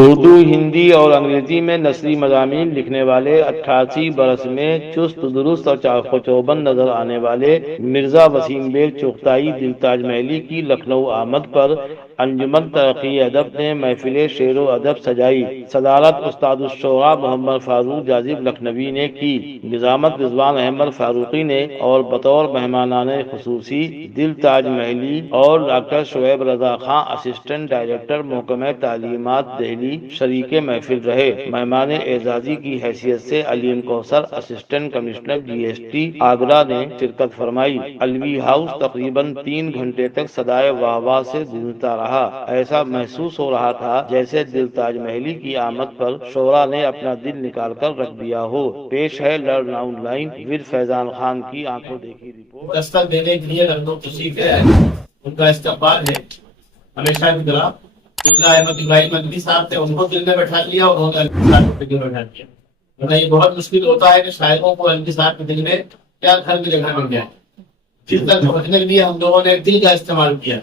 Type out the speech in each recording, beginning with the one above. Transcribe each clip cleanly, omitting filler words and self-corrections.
اردو، ہندی اور انگریزی میں نثری مضامین لکھنے والے 88 برس میں چست درست اور چاق و چوبند نظر آنے والے مرزا وسیم بیگ چغتائی دلتاج محلی کی لکھنؤ آمد پر انجمن ترقی ادب نے محفل شعر و ادب سجائی۔ صدارت استاد الشعراء محمد فاروق جاذب لکھنوی نے کی، نظامت رضوان احمد فاروقی نے، اور بطور مہمانان خصوصی دلتاج محلی اور doctor Shoaib Raza Khan assistant director محکمہ تعلیمات دہلی شریک محفل رہے۔ مہمان اعزازی کی حیثیت سے علیم کوثر اسسٹنٹ کمشنر جی ایس ٹی آگرہ نے شرکت فرمائی۔ الوی ہاؤس تقریباً 3 گھنٹے تک صدائے واہ واہ سے گونجتا رہا۔ ایسا محسوس ہو رہا تھا جیسے دلتاج محلی کی آمد پر شعراء نے اپنا دل نکال کر رکھ دیا ہو۔ پیش ہے لرن آن لائن ود فیضان خان کی آنکھوں دیکھی رپورٹ۔ دستک دینے کے لیے لکھنؤ تشریف ہے، ان کا استقبال ہے ہمیشہ کی طرح۔ احمد ابراہیم مدنی صاحب تھے، ان کو دل میں بیٹھا لیا اور انہوں نے الوی صاحب کو دل میں بیٹھا لیا۔ ورنہ یہ بہت مشکل ہوتا ہے کہ شاعروں کو الوی صاحب کے دل میں کیا گھر میں جگہ مل جائے۔ جس تک پہنچنے کے لیے ہم لوگوں نے دل کا استعمال کیا،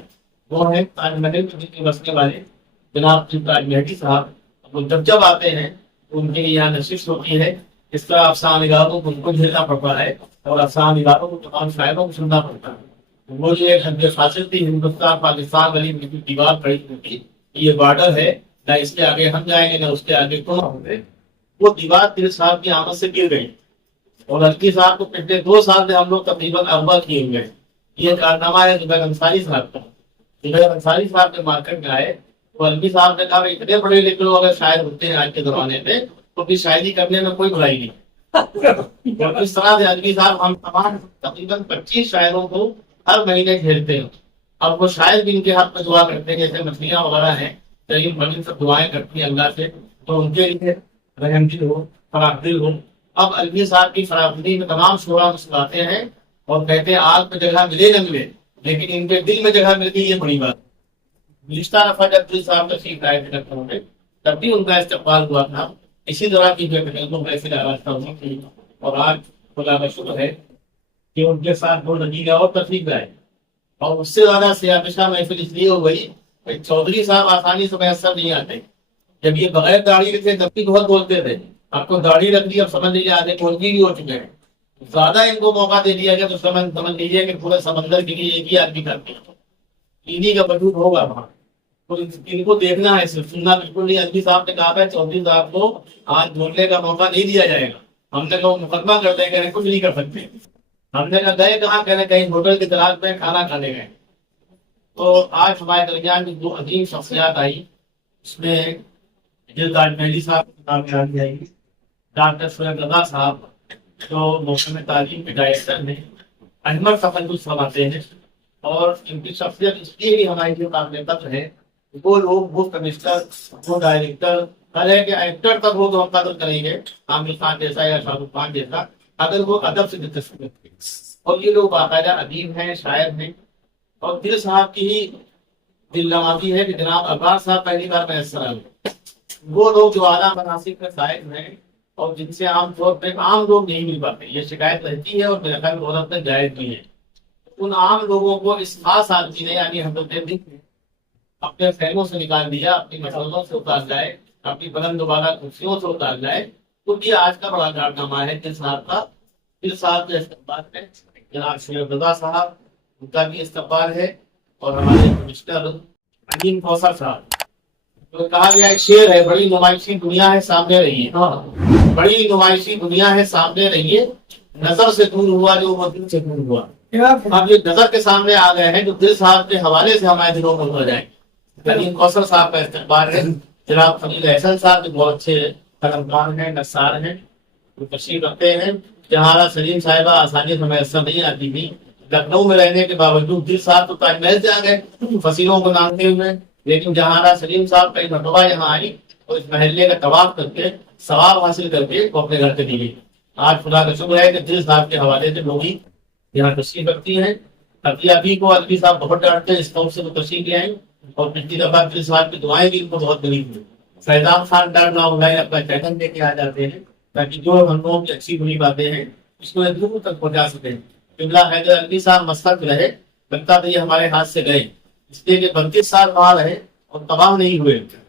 وہ ہے تاج محل کے بسنے والے جناب تاج محلی صاحب۔ وہ جب آتے ہیں ان کے یہاں نشست ہوتی ہے، اس طرح افسانہ نگاروں کو ان کو جھیلنا پڑتا ہے اور افسانہ نگاروں کو تمام شاعروں کو سننا پڑتا ہے۔ وہ جو ایک حد فاصل تھی ہندوستان پاکستان والی دیوار کھڑی ہوئی، یہ بارڈر ہے، نہ اس کے آگے ہم جائیں گے نہ اس کے آگے کون ہوں گے۔ وہ دیوار دل صاحب کی آمد سے گر گئی اور الوی صاحب کو پچھلے 2 سال سے ہم لوگ تقریباً اغوا کیے ہوئے ہیں۔ یہ کارنامہ ہے زبیر انصاری صاحب کا۔ زبیر انصاری صاحب کے مارکیٹ میں آئے تو الوی صاحب نے کہا اتنے بڑے لکھ لوگ اگر شاعر ہوتے ہیں آج کے زمانے میں تو پھر شاعری کرنے میں کوئی بھلائی نہیں۔ اور اس طرح سے الوی صاحب ہم تمام تقریباً 25 شاعروں کو ہر مہینے گھیرتے ہیں۔ اب وہ شاعر بھی ان کے ہاتھ میں دعا کرتے ہیں، جیسے مچھلیاں وغیرہ ہیں، کریم بنی سب دعائیں کرتی ہیں اللہ سے، تو ان کے لیے رحم دل ہو، فراخ دل ہو۔ اب الوی صاحب کی فراخ دلی میں تمام شعراء مسکراتے ہیں اور کہتے ہیں آگ میں جگہ ملے نہ ملے لیکن ان کے دل میں جگہ ملتی، یہ بڑی بات۔ گزشتہ دفعہ جب الوی صاحب تشریف لائے تھے لکھنؤ میں، تب بھی ان کا استقبال ہوا تھا، اسی طرح کی محفل آراستہ ہوئی تھی۔ اور آج خدا کا شکر ہے کہ ان کے ساتھ 2 نتیجہ اور تشریف لائے، اور اس سے زیادہ سیاہ محفل اس لیے ہو گئی کہ چودھری صاحب آسانی سے میسر نہیں آتے۔ جب یہ بغیر داڑھی رکھتے تب بھی بہت بولتے تھے، اب تو داڑھی رکھ دی، اب سمجھ لیجیے آدھے بولتی بھی ہو چکے ہیں۔ زیادہ ان کو موقع دے دیا گیا تو سمجھ لیجیے کہ پورے سمندر کے لیے ایک ہی آدمی کرتے ہیں، انہی کا وجود ہوگا وہاں۔ تو ان کو دیکھنا ہے، صرف سننا بالکل نہیں۔ الوی صاحب نے کہا تھا چودھری صاحب کو آج بولنے کا موقع نہیں دیا جائے گا۔ ہم نے کہا وہ مقدمہ کرتے ہیں، کہہ رہے کچھ نہیں کر سکتے۔ ہم نے کہا گئے کہاں، کہہ رہے کہیں ہوٹل کی تلاش میں کھانا کھانے گئے۔ تو آج ہمارے درمیان میں 2 عظیم شخصیات آئی، اس میں دلتاج محلی صاحب کی نام یاد آئی گی، ڈاکٹر شعیب رضا صاحب جو محکمہ تعلیم کے ڈائریکٹر ہیں، احمد تقدس فرماتے ہیں، اور ان کی شخصیت اس لیے بھی ہماری جو قابل قدر ہے، وہ لوگ وہ کمشنر، وہ ڈائریکٹر، ہر ایک ایکٹر تک وہ تو ہم قدر کریں گے، عامر خان جیسا یا شاہ رخ خان جیسا، اگر وہ ادب سے دلچسپی رکھتے ہیں۔ اور یہ لوگ باقاعدہ ادیب ہیں، شاعر ہیں، اور دل صاحب کی ہی دل نوازی ہے کہ جناب عباس صاحب پہلی بار میسر آئے۔ وہ لوگ جو اعلیٰ مناصب کے قائم ہیں اور جن سے عام طور پہ عام لوگ نہیں مل پاتے، یہ شکایت رہتی ہے اور میرے خیال میں بہت جائز بھی ہے۔ ان عام لوگوں کو اس خاص آدمی نے یعنی حضرت اپنے خیموں سے نکال دیا، اپنی مسلوں سے اتار جائے، اپنی بلند دوبارہ کرسیوں سے اتار جائے، تو یہ آج کا بڑا کارنامہ ہے دل صاحب کا۔ دل صاحب کے استقبال میں جناب شعیب رضا صاحب ان کا بھی استقبال ہے، اور ہمارے کمشنر علیم کوثر صاحب۔ تو کہا گیا ایک شعر ہے، بڑی نمائشی دنیا ہے سامنے رہیے، بڑی نمائشی دنیا ہے سامنے رہیے، نظر سے دور ہوا جو وہ دل سے دور ہوا۔ اب یہ نظر کے سامنے آ گئے ہیں جو دل صاحب کے حوالے سے ہمارے دلوں میں ہو جائیں۔ علیم کوثر صاحب کا استقبال ہے، جناب خلیل احسن صاحب جو بہت اچھے قلمکار ہیں، نثار ہیں، وہ تشریف رکھتے ہیں۔ جہاں سلیم صاحبہ آسانی سے میسر نہیں آتی تھی، لکھنؤ میں رہنے کے باوجود دل صاحب تو تاج محل سے آ گئے فصیلوں کو نامتے ہوئے، لیکن جہاں سلیم صاحب کئی مرتبہ یہاں آئی اور اس محلے کا طواف کر کے ثواب حاصل کر کے وہ اپنے گھر سے دی گئی۔ آج خدا کا شکر ہے کہ دل صاحب کے حوالے سے لوگ ہی یہاں تشریف رکھتی ہیں۔ ابھی کو الوی صاحب بہت ڈانٹتے ہیں، اس قوم سے وہ تشریف لے آئیں، اور پچھلی دفعہ دل صاحب کی دعائیں بھی ان کو بہت ملی ہوئی۔ فیضان خان ڈر اپنا چیتن لے کے آ جاتے ہیں تاکہ جو ہم لوگوں کی اچھی بری باتیں ہیں اس کو دور تک پہنچا سکیں۔ قبلہ حیدر علوی صاحب مستق رہے، لگتا تھا یہ ہمارے ہاتھ سے گئے، اس لیے کہ 32 سال وہاں رہے اور تباہ نہیں ہوئے۔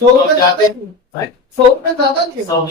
100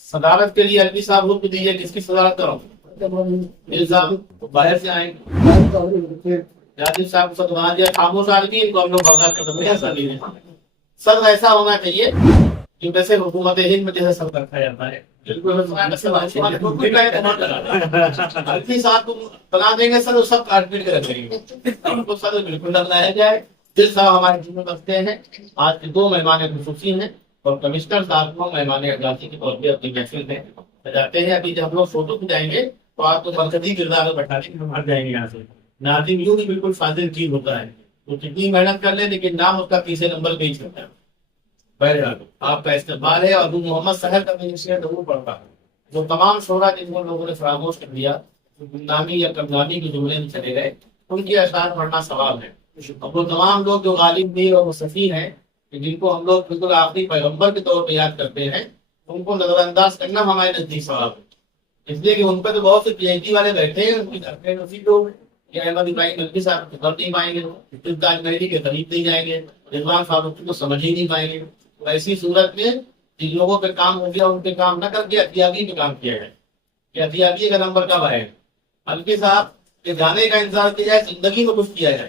صدارت کے لیے علوی صاحب حکم دیجیے، کس کی صدارت کرو؟ الزام باہر سے آئیں گے، راجیو صاحب کو سدوان دیا، خاموش آدمی ان کو ہم لوگ برداشت کرتے ہیں، ایسا نہیں ہے۔ سر ایسا ہونا چاہیے کہ ویسے حکومت ہند میں جیسے سب رکھا جاتا ہے، بالکل علوی صاحب کو بنا دیں گے سر، وہ سب کاٹ پیٹ کے رکھیں گے، ان کو سر بالکل نہ بنایا جائے۔ دل صاحب ہمارے ٹیم میں بستے ہیں، آج کے 2 مہمان خصوصی ہیں، اور کمشنر صاحب کو مہمان اجلاسی کے طور پہ اپنی محفل میں بجاتے ہیں۔ ابھی جب ہم لوگ فوٹو کھنچائیں گے تو آپ کو مرکزی کردار میں بٹھا کے ہم ہٹ جائیں گے یہاں سے۔ ناظم یوں بھی بالکل فاضل چیز ہوتا ہے، وہ کتنی محنت کر لے لیکن نام اس کا تیسرے نمبر پہ ہی چلتا ہے۔ بہرحال آپ کا استقبال ہے، اور وہ محمد سحر کا میں ضرور پڑھتا ہوں، جو تمام شعرا جن کو لوگوں نے فراموش کر دیا، گمنامی یا کمنامی کے جملے میں چلے گئے، ان کے اشعار پڑھنا ثواب ہے۔ اب وہ تمام لوگ جو غالب بھی اور مصفی ہیں، جن کو ہم لوگ بالکل آخری پیغمبر کے طور پہ یاد کرتے ہیں، ان کو نظر انداز کرنا ہمارے نزدیک ثواب ہے، اس لیے کہ ان پہ تو بہت سے پی ایچ ڈی والے بیٹھے ہیں، ان کی طرفیں نصیب لوگ ہیں، یا احمد ابراہیم ملکی صاحب کو کر نہیں پائیں گے، تاج محلی کے قریب نہیں جائیں گے، رضوان فاروقی کو سمجھ ہی نہیں پائیں گے۔ تو ایسی صورت میں جن لوگوں پہ کام ہو گیا ان پہ کام نہ کر کے احتیاطی پہ کام کیا جائے، کہ احتیاطی کا نمبر کب آئے؟ ملکی صاحب کے جانے کا انتظار کیا جائے، زندگی میں کچھ کیا جائے۔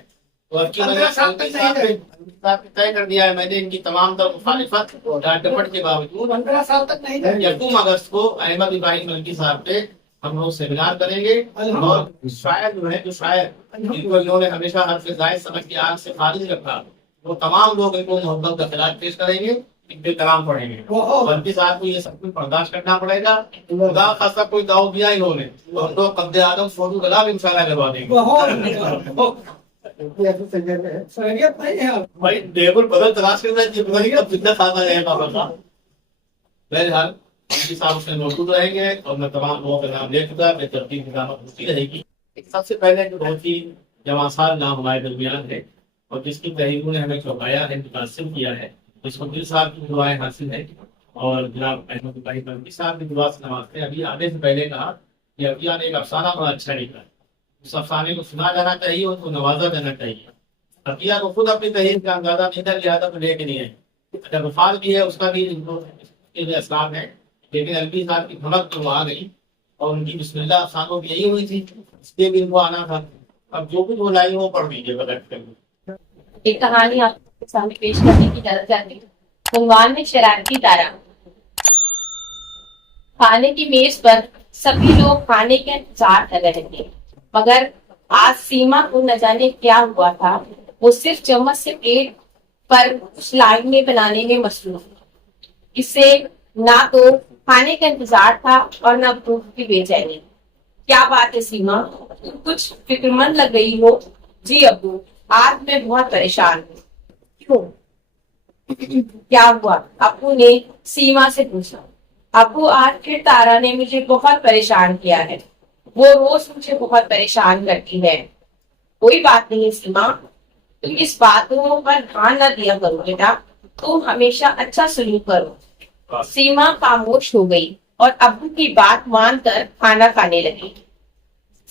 تو اب کی طے کر دیا ہے میں نے ان کی تمام تر مخالفت ڈانٹ ڈپٹ کے باوجود 15 سال تک نہیں رہے۔ 1 اگست کو احمد ابراہیم ملکی صاحب پہ ہم لوگ سیمینار کریں گے، اور شاعر جو ہے، جو شاعر جن کو انہوں نے ہمیشہ حرف زائد سمجھ کے آنکھ سے خارج رکھا، وہ تمام لوگ ان کو محبت کا خلاف پیش کریں گے، بے کلام پڑھیں گے۔ ملکی صاحب کو یہ سب کچھ برداشت کرنا پڑے گا۔ خدا خاصہ کوئی داؤ دیا انہوں نے تو ہم لوگ قبض آدم فوٹو گلاب انشاءاللہ کروا دیں گے۔ سہریت نہیں ہے۔ بھائی ٹیبل بدل تلاش کرنا ہے، پتہ نہیں کب کتنا ساتھ آ جائے گا۔ بہرحال ملکی صاحب اس میں موجود رہیں گے، اور میں تمام لوگوں کا نام لے چکا، بے ترتیب نظامت ہوتی رہے گی۔ سب سے پہلے جو بہت ہی جوانسار نام ہمارے درمیان ہے، اور جس کی تحریروں نے ہمیں چوکایا ہے، متاثر کیا ہے، اس کو دل صاحب کی دعائیں حاصل ہے، اور جناب احمد ابراہیم ملکی صاحب کی دعا سے نوازتے ہیں۔ ابھی آنے سے پہلے کہا کہ ابھی نے ایک افسانہ بڑا اچھا لکھا ہے، اس افسانے کو سنا جانا چاہیے، اس کو نوازا جانا چاہیے۔ عطیہ کو خود اپنی تحریر کا اندازہ نہیں تھا، لہٰذا تو لے کے نہیں ہے، اگر وفاد بھی ہے اس کا بھی اسلام ہے، لیکن علوی صاحب کی دھمک تو وہاں گئی، اور ان کی بسم اللہ افسانوں کی یہی ہوئی تھی، اس لیے بھی ان کو آنا تھا۔ اب جو کچھ وہ لائی وہ پڑھ لیجیے بغیر کے۔ ایک کہانی آپ کے سامنے پیش کرنے کی اجازت چاہتی ہوں۔ عنوان میں شرارتی تارا۔ کھانے کی میز پر سبھی لوگ کھانے کے انتظار کر رہے تھے، مگر آج سیما کو نہ جانے کیا ہوا تھا، وہ صرف چمچ سے پیٹ پر کچھ لائنیں بنانے میں مصروف تھی۔ اسے نہ تو کھانے کا انتظار تھا اور نہ بھوک کی بے چینی۔ کیا بات ہے سیما، تم کچھ فکر مند لگ رہی ہو؟ جی ابو، آج میں بہت پریشان ہوں۔ کیوں؟ کیا ہوا؟ ابو نے سیما سے پوچھا۔ ابو، آج پھر تارا نے مجھے بہت پریشان کیا ہے، وہ روز مجھے بہت پریشان کرتی ہے۔ کوئی بات نہیں سیما، تم اس باتوں پر دھیان نہ دیا کرو بیٹا، تم ہمیشہ اچھا سلوک کرو۔ سیما خاموش ہو گئی اور ابو کی بات مان کر کھانا کھانے لگی۔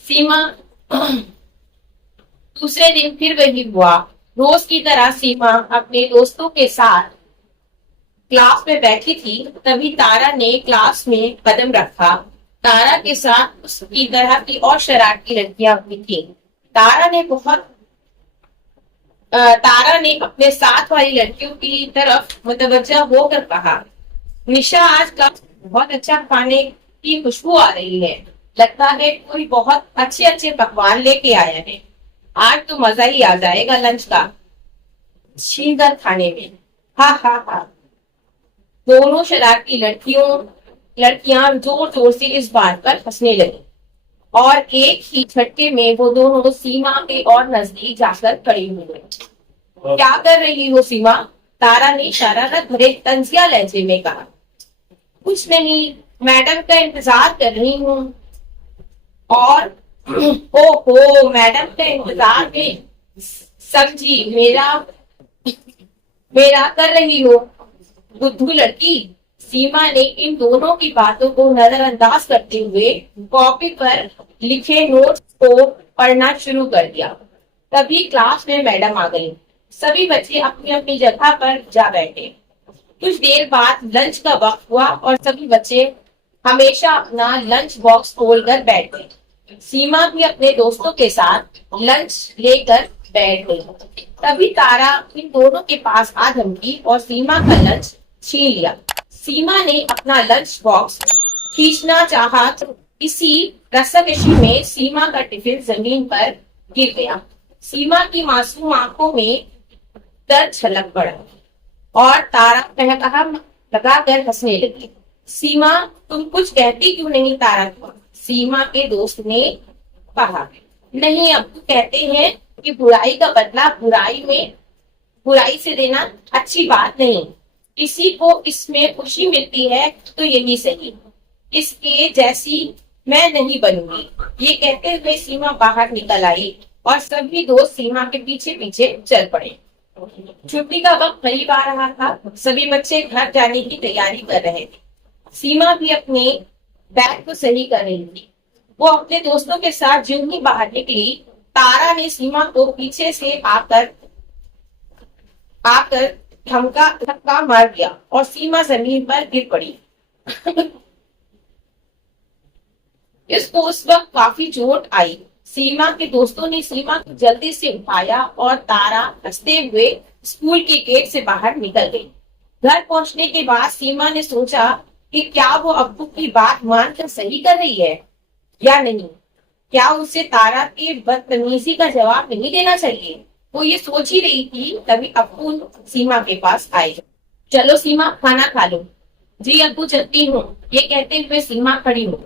سیما دوسرے دن پھر وہی ہوا۔ روز کی طرح سیما اپنے دوستوں کے ساتھ کلاس میں بیٹھی تھی، تبھی تارا نے کلاس میں قدم رکھا۔ تارا کے ساتھ اس کی طرح کی اور شرارتی لڑکیاں بھی تھیں۔ تارا نے اپنے ساتھ والی لڑکیوں کی طرف متوجہ ہو کر کہا، نشا، آج کا بہت اچھا کھانے کی خوشبو آ رہی ہے، لگتا ہے کوئی بہت اچھے اچھے پکوان لے کے آیا ہے، آج تو مزہ ہی آ جائے گا لنچ کا چھین کر کھانے میں۔ ہاں ہاں ہاں، دونوں شرارتی لڑکیاں زور زور سے اس بات پر ہنسنے لگی، اور ایک ہی جھٹکے میں وہ دونوں سیما کے اور نزدیک جا کر کھڑی ہوئی۔ کیا کر رہی ہو سیما؟ تارا نے شرارت بھرے طنزیہ لہجے میں کہا۔ کچھ نہیں، میڈم کا انتظار کر رہی ہوں۔ اور اوہو، میڈم کا انتظار میں سمجھی میرا کر رہی ہو بدھو لڑکی۔ سیما نے ان دونوں کی باتوں کو نظر انداز کرتے ہوئے کاپی پر لکھے نوٹس کو پڑھنا شروع کر دیا۔ تبھی کلاس میں میڈم آ گئی، سبھی بچے اپنی اپنی جگہ پر جا بیٹھے۔ کچھ دیر بعد لنچ کا وقت ہوا اور سبھی بچے ہمیشہ اپنا لنچ باکس کھول کر بیٹھ گئی۔ سیما بھی اپنے دوستوں کے ساتھ لنچ لے کر بیٹھ گئی۔ تبھی تارا ان دونوں کے پاس آ دھمکی اور سیما کا لنچ چھین لیا۔ سیما نے اپنا لنچ باکس کھینچنا چاہا تو اسی رساکشی میں سیما کا ٹفن زمین پر گر گیا۔ سیما کی معصوم آنکھوں میں درد چھلک پڑا اور تارا قہقہا لگا کر ہنسنے لگی۔ سیما تم کچھ کہتی کیوں نہیں تارا کو؟ سیما کے دوست نے کہا۔ نہیں ابو کہتے ہیں کہ برائی کا بدلہ برائی سے دینا اچھی بات نہیں، کسی کو اس میں خوشی ملتی ہے تو یہی صحیح، اس کے جیسی میں نہیں بنوں گی۔ یہ کہتے ہوئے سیما باہر نکل آئی اور سبھی دوست سیما کے پیچھے پیچھے چل پڑے۔ چھٹی کا وقت قریب آ رہا تھا، سبھی بچے گھر جانے کی تیاری کر رہے تھے۔ سیما بھی اپنے بیگ کو صحیح کر رہی تھی۔ وہ اپنے دوستوں کے ساتھ جو ہی باہر نکلی، تارا نے سیما کو پیچھے سے آ کر دھکا مار دیا اور سیما زمین پر گر پڑی۔ اس کو اس وقت کافی چوٹ آئی۔ سیما کے دوستوں نے سیما کو جلدی سے اٹھایا اور تارا ہنستے ہوئے اسکول کے گیٹ سے باہر نکل گئی۔ گھر پہنچنے کے بعد سیما نے سوچا کہ کیا وہ ابو کی بات مان کر صحیح کر رہی ہے یا نہیں، کیا اسے تارا کی بدتمیزی کا جواب نہیں دینا چاہیے۔ وہ یہ سوچ ہی رہی تھی تبھی ابو سیما کے پاس آئے۔ چلو سیما کھانا کھا لو۔ جی ابو چلتی ہوں، یہ کہتے ہوئے سیما کھڑی ہو۔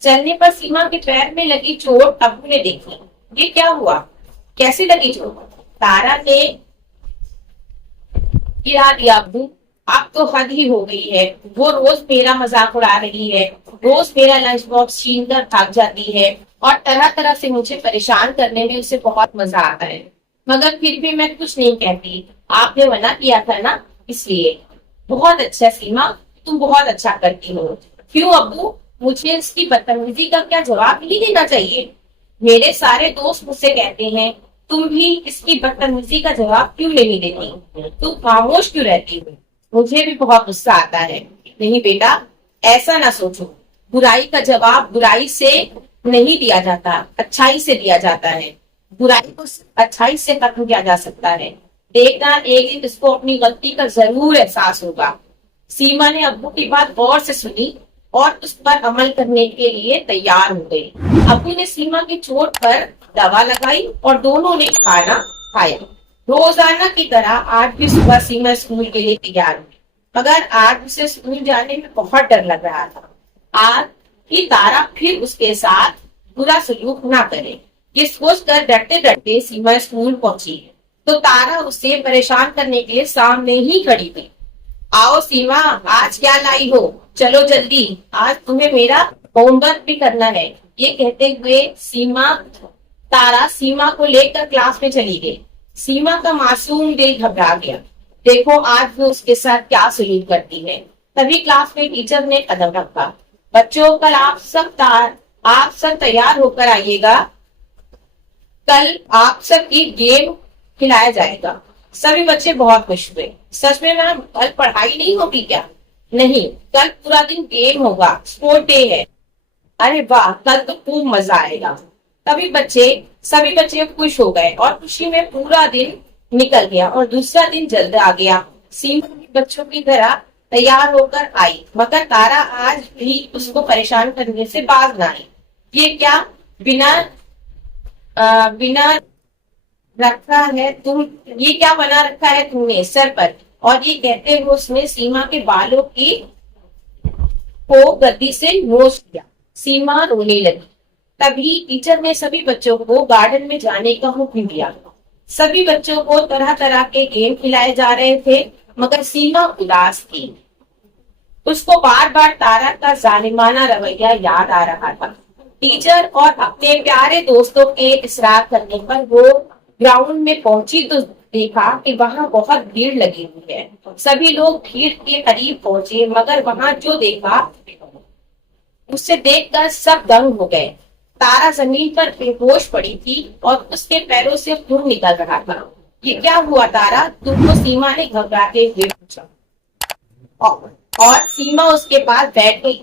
چلنے پر سیما کے پیر میں لگی چوٹ ابو نے دیکھی۔ یہ کیا ہوا؟ کیسے لگی چوٹ؟ تارا نے گرا دیا ابو، اب تو حد ہی ہو گئی ہے۔ وہ روز میرا مذاق اڑا رہی ہے، روز میرا لنچ باکس چھین کر بھاگ جاتی ہے اور طرح طرح سے مجھے پریشان کرنے میں اسے بہت مزہ آتا ہے، مگر پھر بھی میں کچھ نہیں کہتی۔ آپ نے منع کیا تھا نا، اس لیے۔ بہت اچھا سیما، تم بہت اچھا کرتی ہو۔ کیوں ابو؟ مجھے اس کی بدتمیزی کا کیا جواب نہیں دینا چاہیے؟ میرے سارے دوست مجھ سے کہتے ہیں تم بھی اس کی بدتمیزی کا جواب کیوں نہیں دیتی، تم خاموش کیوں رہتی ہو؟ مجھے بھی بہت غصہ آتا ہے۔ نہیں بیٹا، ایسا نہ سوچو، برائی کا جواب برائی سے نہیں دیا جاتا، اچھائی سے دیا جاتا ہے۔ برائی کو اچھائی سے ختم کیا جا سکتا ہے۔ دیکھنا ایک دن اس کو اپنی غلطی کا ضرور احساس ہوگا۔ سیما نے ابو کی بات غور سے سنی اور اس پر عمل کرنے کے لیے تیار ہو گئی۔ ابو نے سیما کی چوٹ پر دوا لگائی اور دونوں نے کھانا کھایا۔ روزانہ کی طرح آج بھی صبح سیما اسکول کے لیے تیار ہوئی، مگر آج اسے اسکول جانے میں بہت ڈر لگ رہا تھا۔ آج کی تارا پھر اس کے ساتھ برا سلوک نہ کرے، یہ سوچ کر ڈرتے ڈرتے سیما اسکول پہنچی تو تارا اسے پریشان کرنے کے لیے سامنے ہی کھڑی ہوئی۔ آؤ سیما، آج کیا لائی ہو؟ چلو جلدی، آج تمہیں میرا ہوم ورک بھی کرنا ہے۔ یہ کہتے ہوئے تارا سیما کو لے کر کلاس میں چلی گئی۔ سیما کا معصوم دل گھبرا گیا، دیکھو آج وہ اس کے ساتھ کیا سلوک کرتی ہے۔ تبھی کلاس میں ٹیچر نے قدم رکھا۔ بچوں، کل آپ سب تیار ہو کر آئیے گا، کل آپ سب کی گیم کھلایا جائے گا۔ سبھی بچے بہت خوش ہوئے۔ سچ میں میم، کل پڑھائی نہیں ہوگی کیا؟ نہیں، کل پورا دن گیم ہوگا، اسپورٹ ڈے ہے۔ ارے واہ، کل تو خوب مزہ آئے گا۔ سبھی بچے خوش ہو گئے اور خوشی میں پورا دن نکل گیا اور دوسرا دن جلد آ گیا۔ سیما بھی بچوں کی طرح تیار ہو کر آئی، مگر تارا آج بھی اس کو پریشان کرنے سے باز نہ آئی۔ یہ کیا بنا رکھا ہے تم نے سر پر؟ اور یہ کہتے ہوئے اس نے سیما کے بالوں کو گدی سے نوچ دیا۔ سیما رونے لگی۔ تبھی ٹیچر نے سبھی بچوں کو گارڈن میں جانے کا حکم دیا۔ سبھی بچوں کو طرح طرح کے گیم کھلائے جا رہے تھے، مگر سیما اداس تھی۔ اس کو بار بار تارا کا ظالمانہ رویہ یاد آ رہا تھا۔ ٹیچر اور اپنے پیارے دوستوں کے اصرار کرنے پر وہ گراؤنڈ میں پہنچی تو دیکھا کہ وہاں بہت بھیڑ لگی ہوئی ہے۔ سبھی لوگ بھیڑ کے قریب پہنچے، مگر وہاں جو دیکھا اسے دیکھ کر سب دنگ ہو گئے۔ تارا زمین پر بے ہوش پڑی تھی اور اس کے پیروں سے خون نکل رہا تھا۔ یہ کیا ہوا تارا؟ تم کو سیما نے گھبراتے ہوئے پوچھا اور سیما اس کے پاس بیٹھ گئی۔